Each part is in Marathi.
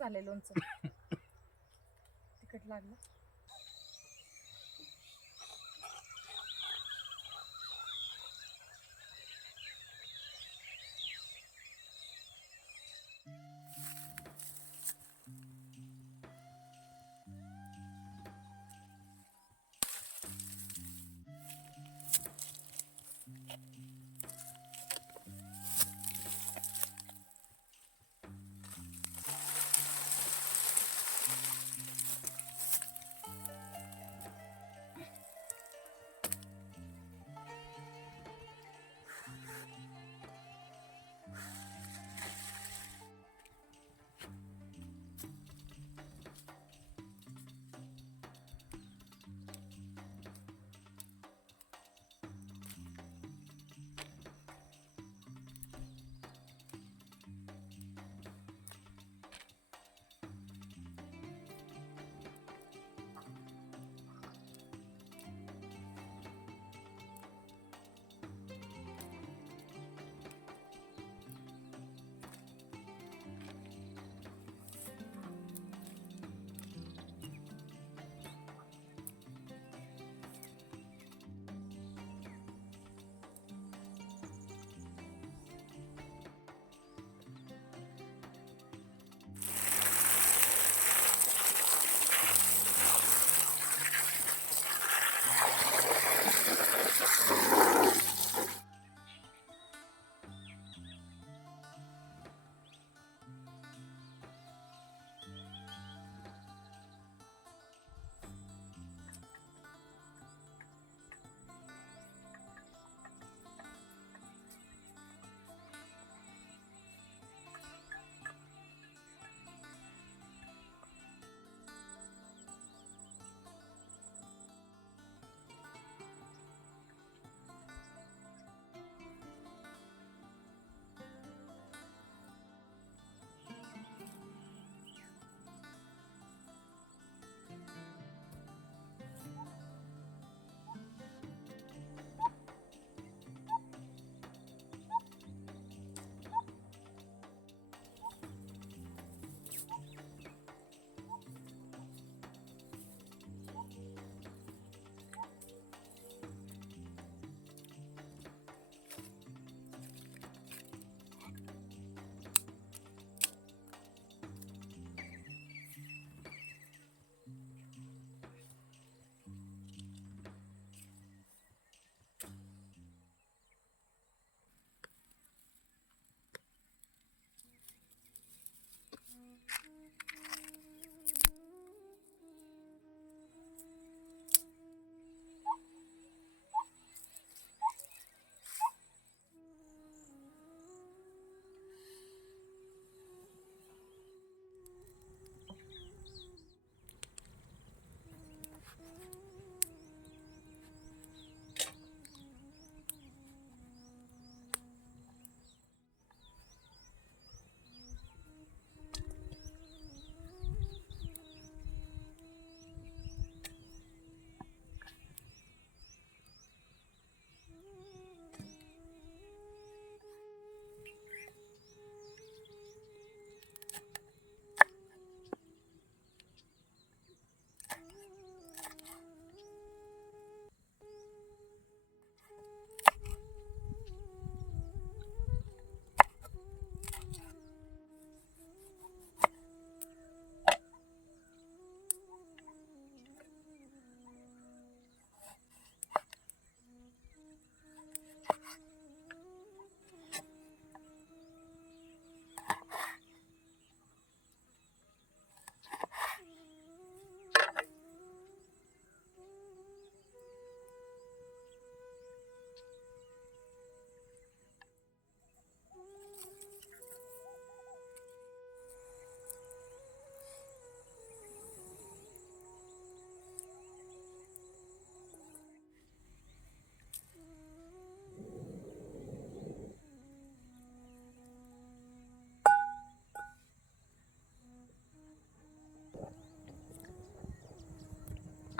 झालंय लोणचं. तिखट लागलं.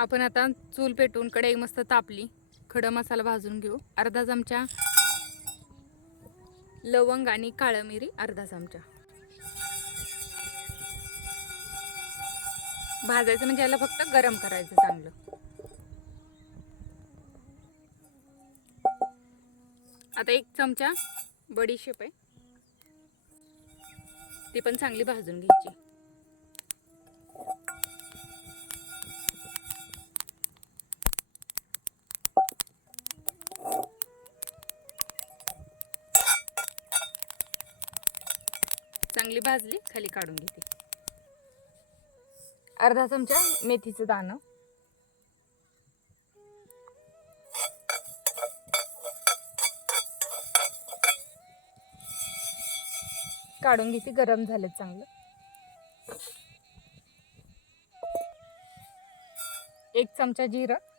आपण आता चूल पेटवून कढई मस्त तापली. खडं मसाला भाजून घेऊ. अर्धा चमचा लवंग आणि काळं मिरी अर्धा चमचा. भाजायचं म्हणजे याला फक्त गरम करायचं चांगलं. आता एक चमचा बडीशेप आहे. ती पण चांगली भाजून घ्यायची. चांगली भाजली खाली काढून घेते. अर्धा चमचा मेथीचं दाणं. काढून घेते गरम झालं चांगलं. एक चमचा जिरं.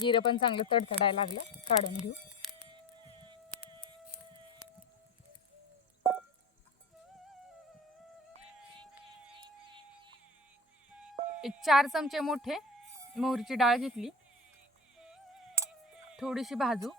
जिरं पण चांगलं तडतडायला लागलं काढून घेऊ. एक चार चमचे मोठे मोहरीची डाळ घेतली. थोडीशी भाजू.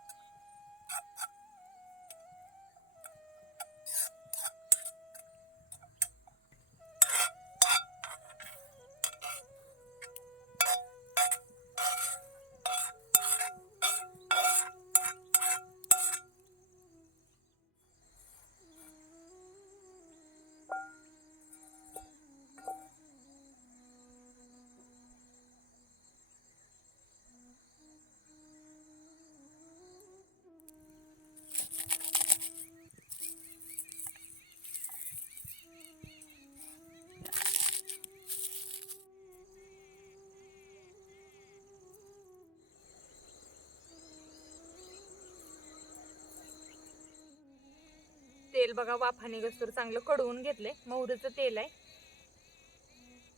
तेल बघा वाफाने गस्तूर चांगलं कडवून घेतलंय. मोहरीचं तेल आहे.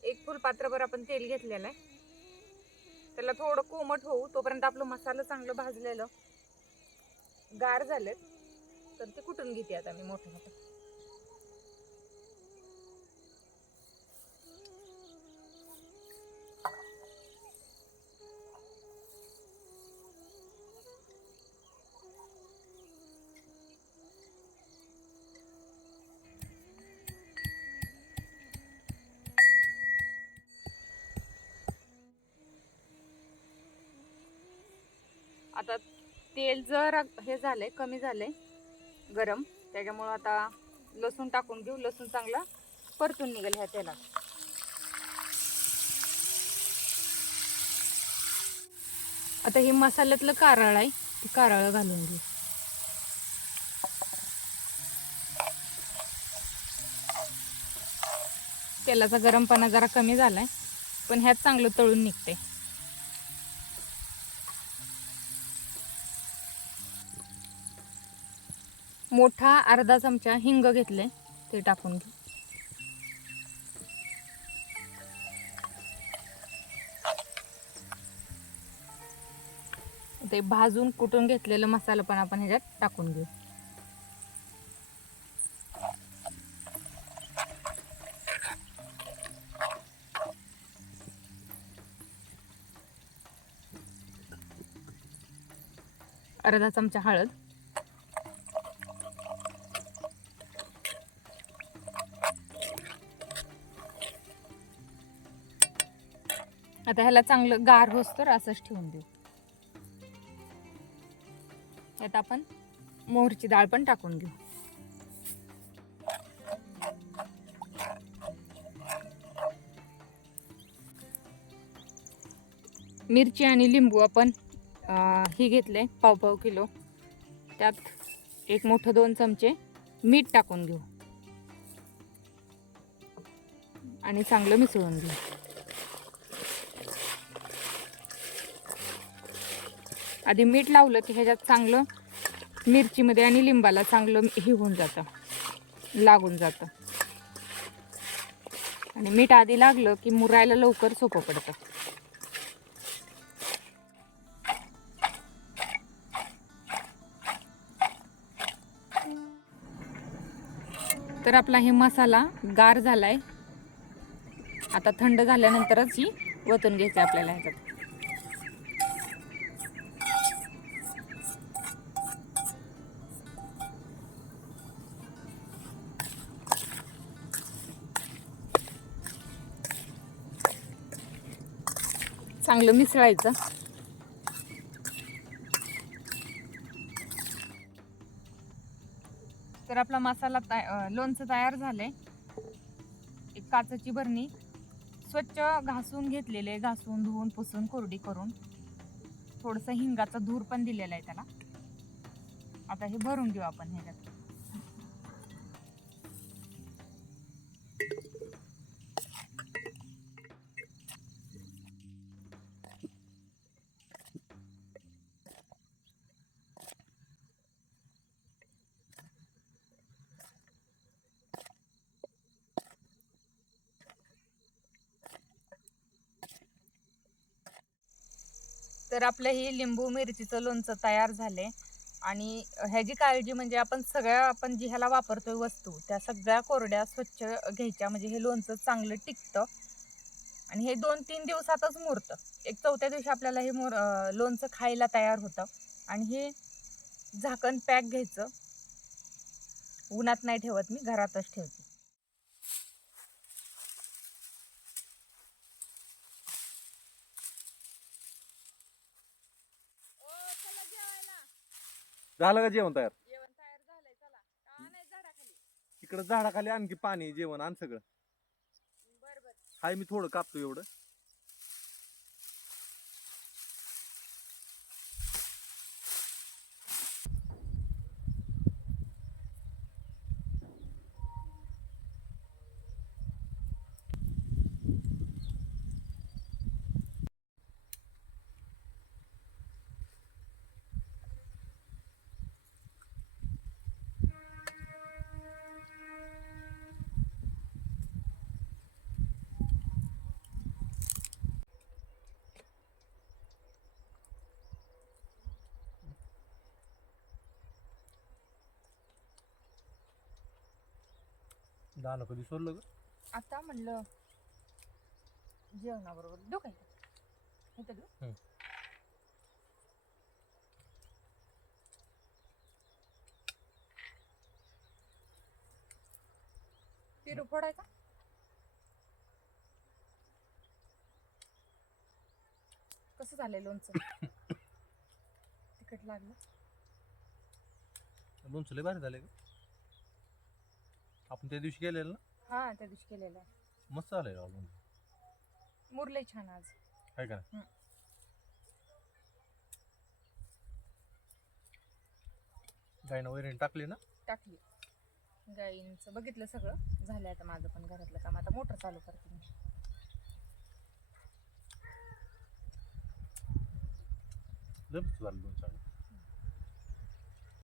एक फुलपात्रभर आपण तेल घेतलेलं आहे. त्याला थोडं कोमट होऊ तोपर्यंत आपलं मसाला चांगलं भाजलेलं गार झालेत. तर ते कुटून घेते आता मी मोठं मोठं? आता तेल जर हे झालंय कमी झालंय गरम. त्याच्यामुळं आता लसूण टाकून घेऊ लसूण चांगला परतून निघेल ह्या तेलात. आता हे मसाल्यातलं कारळ आहे ते कारळ घालून घेऊ. तेलाचा गरमपणा जरा कमी झालाय पण ह्यात चांगलं तळून निघते मोठा अर्धा चमचा हिंग घेतले ते टाकून घेऊ ते भाजून कुटून घेतलेलं मसाला पण आपण ह्याच्यात टाकून घेऊ. अर्धा चमचा हळद. आता ह्याला चांगलं गार होस तर असंच ठेवून देऊ. यात आपण मोहरीची डाळ पण टाकून घेऊ. मिरची आणि लिंबू आपण ही घेतले पाव पाव किलो. त्यात एक मोठं दोन चमचे मीठ टाकून घेऊ. आणि चांगलं मिसळून घेऊ. आधी मीठ लावलं की ह्याच्यात चांगलं मिरचीमध्ये आणि लिंबाला चांगलं हे होऊन जातं लागून जातं. आणि मीठ आधी लागलं की मुरायला लवकर सोपं पडतं. तर आपला हे मसाला गार झालाय. आता थंड झाल्यानंतरच ही वतून घ्यायचं आपल्याला ह्याच्यात. चांगलं मिसळायचं. तर आपला मसाला तया लोणचं तयार झालंय. एक काचेची भरणी स्वच्छ घासून घेतलेले घासून धुवून पुसून कोरडी करून. थोडंसं हिंगाचा धूर पण दिलेला आहे त्याला. आता हे भरून घेऊ आपण ह्याच्यात. तर आपलं ही लिंबू मिरचीचं लोणचं तयार झालं आहे आणि ह्याची काळजी म्हणजे आपण सगळ्या आपण जी ह्याला वापरतोय वस्तू त्या सगळ्या कोरड्या स्वच्छ घ्यायच्या. म्हणजे हे लोणचं चांगलं टिकतं. आणि हे दोन तीन दिवसातच मुरतं. एक चौथ्या दिवशी आपल्याला हे मोर लोणचं खायला तयार होतं. आणि हे झाकण पॅक घ्यायचं. उन्हात नाही ठेवत मी घरातच ठेवते. झालं का जेवण तयार? जेवण तयार झालंय चला. नाही झाडाखाली. इकडं झाडाखाली आणखी पाणी जेवण आण सगळं. बरं बरं. हाय मी थोडं कापतो एवढं. दाणं कधी सोडलं ग? आता म्हणलं जेवणाबरोबर देऊ काय इथं देऊ हं. तिरू फोडायचा कसं झालंय लोणचं? तिखट लागलं. लोणचं लय भारी झाले का आपण त्या दिवशी गेलेलं ना? हा त्या दिवशी केलेलं आहे. मस्त राव लोणचं मुरलंय छान आज. आहे का हं. गायनं वैरण टाकली ना? टाकली. गाईंचं बघितलं सगळं. झालंय आता माझं पण घरातलं काम. आता मोटर चालू करते मी. मस्त झालं लोणचं